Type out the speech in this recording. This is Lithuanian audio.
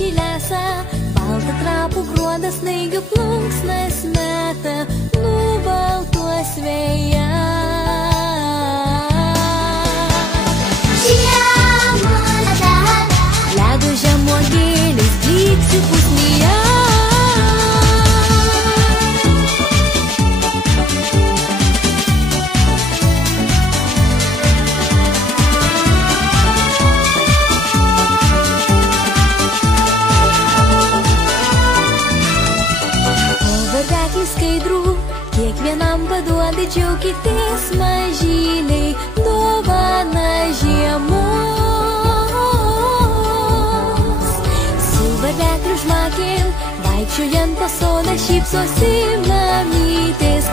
šį lesą, baltą trapų gruodą snaigių plunksnas meta, nubaltuos vėją. Ledo žemuogėlis dyksi pusnyje. Skaidrų, kiekvienam paduoda džiaukitės mažyliai, dovana žiemos. Silvavetrių žvakėm, vaikščiojant po sodą šypsosi mamytės.